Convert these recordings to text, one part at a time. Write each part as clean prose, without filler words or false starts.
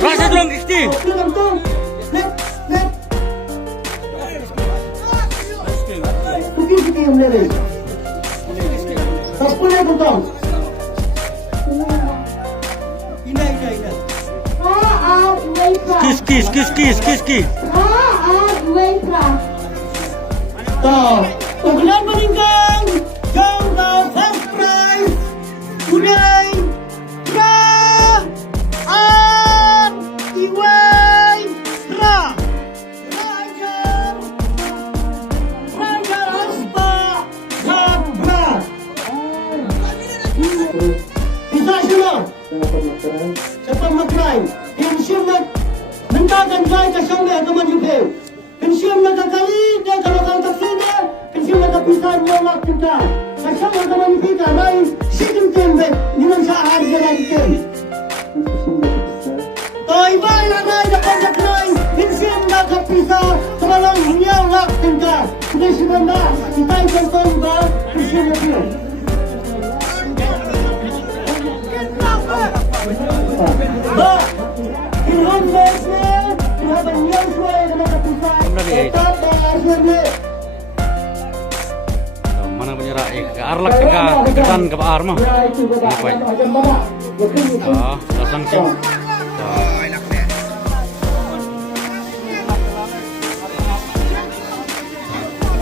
Rasa dong Isti. Kis. Ugulan meninggang jangka first prize Uday Ra An Iway Ra Raja Aspa Sabra Bisa semua cepat matrai Insyam nak mentakan jai ke syambil teman juga Insyam nak kali dia kalau kau tak sini Insyam nak pisah nyolak kita Kasam nak teman kita lain Sidim tembek dengan sahar jalan tem Toibai nak naik dapat jak lain Insyam nak pisah semalam nyolak kita Sudah sebentar kita ikut tombak Insyam nak dia Ilham Besne, Ilham Yosua dengan kepisah. Tetap bersama. Mana penyerah ke Arlak ke Ketan ke Pak Arma. Apa ini? Dasang sih.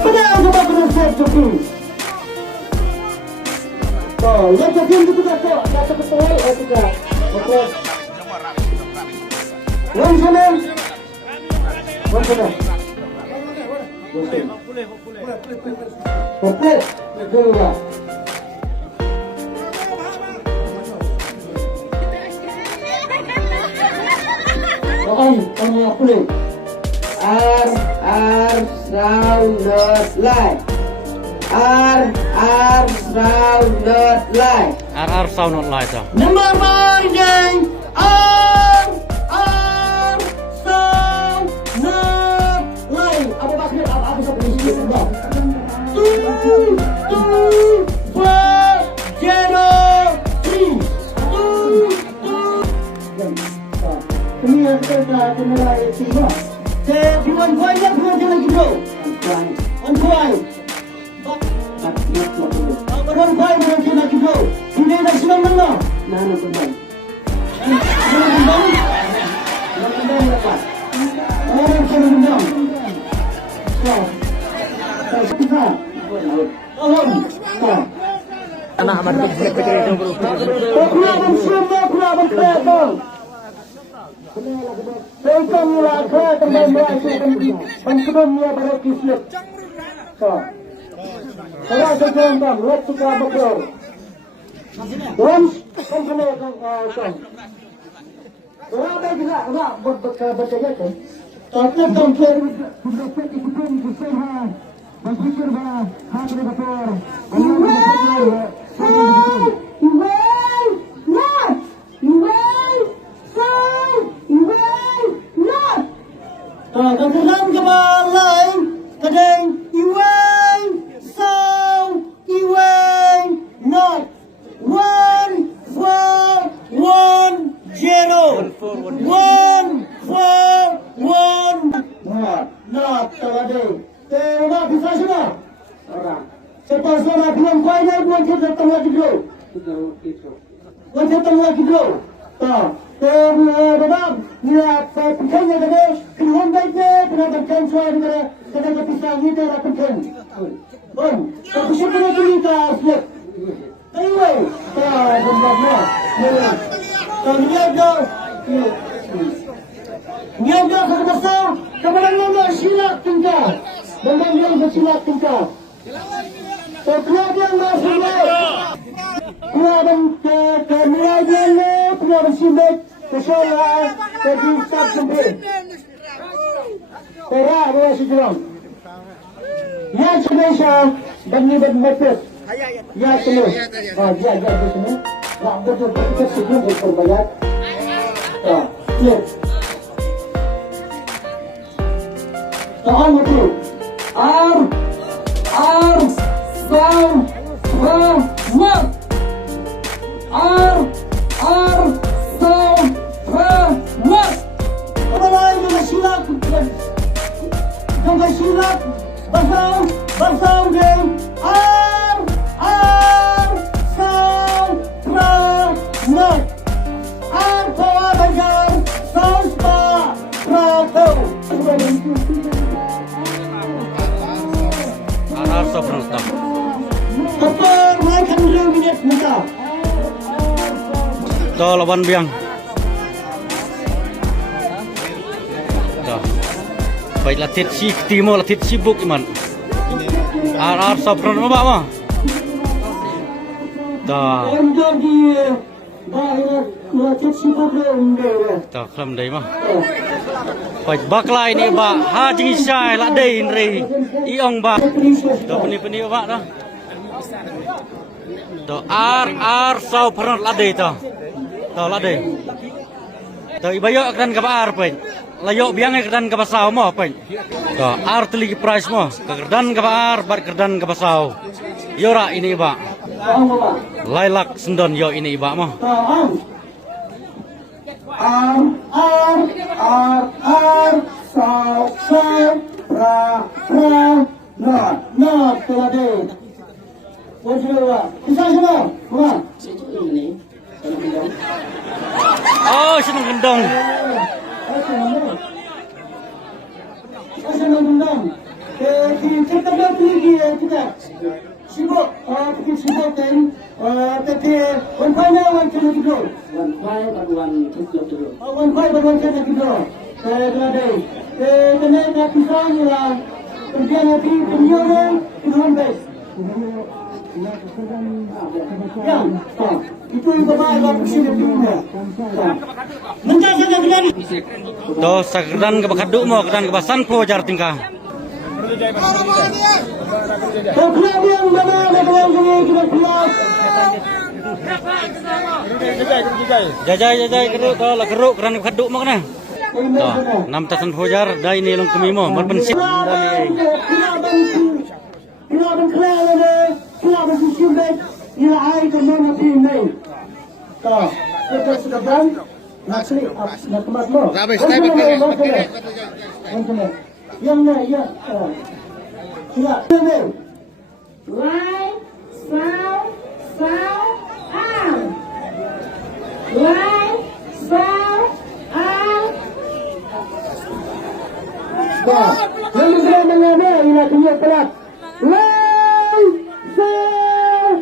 Benar juga kena set cukup. Oh, yang cukup itu juga kok. Satu ketua juga. Oke. One sana. Boleh. Kedua. Kamu boleh. R sound not lie. R sound not lie. RR sound not lie dah. Number one gang. R sound not lie. Apa maksudnya? Apa seperti ini? 2, 4, 0, 3. Ini yang kita mulai semua. Bukan point ya, bukan lagi bro. On point. Bukan point, bukan lagi bro. Ini dah semua mana? Mana teman? Anak amat kecil itu bro. Kemudian kembali kedeng iway sound iway not 141 not tadi tema bisa sudah orang sepasang bilang final buat kita tengah dulu buat kita tengah dulu tak Benar, lihat saya pikirnya tadi keluhan baiknya pernah berkansuar dengan kadang kepisah ini dah penting. Bon, tapi sebenarnya kita siap. Anyway, tak benar. Niaga, niaga sebesar kemudian nomor silat tingkat, nomor silat tingkat. Kemudian masih kemudian bersimbek kesyarahan bagi staf sempit. Terah dia sejurang. Ya Indonesia dan mepet. Ya semua. Ya semua. Nak betul kita sebelum berbayar. Ya. Tahan betul. R, sound, mat. R, sound, mat. Kembali dengan silap. Dengan silap. Basau game. R, sound, mat. R, Power Banjar, sound, Prato. Ar Saffron tah. Kapal makan 2 minit muka. To lawan biang. Dah. Baiklah si timo lah sibuk iman. Ar Saffron apa mah? Dah. Untuk di daerah Kuala Sibuk dia. Dah kelam dai mah. Baik bakla ini ba haji syai la dai nri. Iong ba. Dah peni ba dah. Dah ar Saffron la dai dah. Dah la dai. Dah ibayo kan ka ar pen. Layo biang kedan ka basau mo pen. Dah ar teli price mo. Kedan ka ar bar kedan ka basau. Yora ini ba. Faham apa? Lailak sendon yo ini iba mah. Faham. Not, Telade. What do you want? Bisa semua? Bukan? Ini. Oh, senang gendong. Senang gendong. Kita pergi kita. Sibuk, kita sibuk kan. Tapi 1.5 now 1 kilo. 1.5 and 1 kilo. 1.5 and 1 kilo. Telade. Kena pisang lah. Kerja nanti penjualan itu habis. Ya, itu bapak yang presiden dunia. Mentang saja berani. Do sagdan ke bakaduk mo kedan ke basan po jar tingkah. Kemudian yang mana ini kita pulang. Jajai keruk do la keruk kedan ke bakaduk mo kana. Do 6 tasan pojar dai ni long kemi mo mar pensip dami. Kelaban kelale, kelaban susubat, ila ai ke mana timai. Kau, kita sudah ban, nak kemas lo. Habis time pakai. Yang na, ya. Ya, ni. Right, sound, out. Right, sound, out. Nah, yang sudah mengena ila dunia pelat. Right, sound,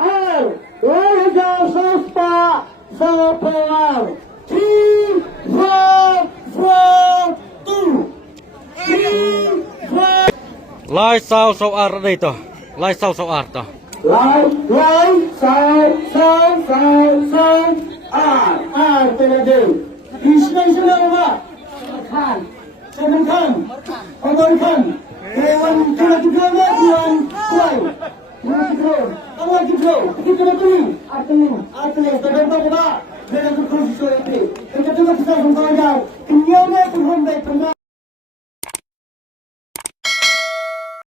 out. Right, sound, out. 3, 4, 2. 3, 4. Lai sau ar dai to. Lai sau ar to. Lai, sound, Telade. Isna apa? Khan. Abang Khan. Dewan 3 Tuan.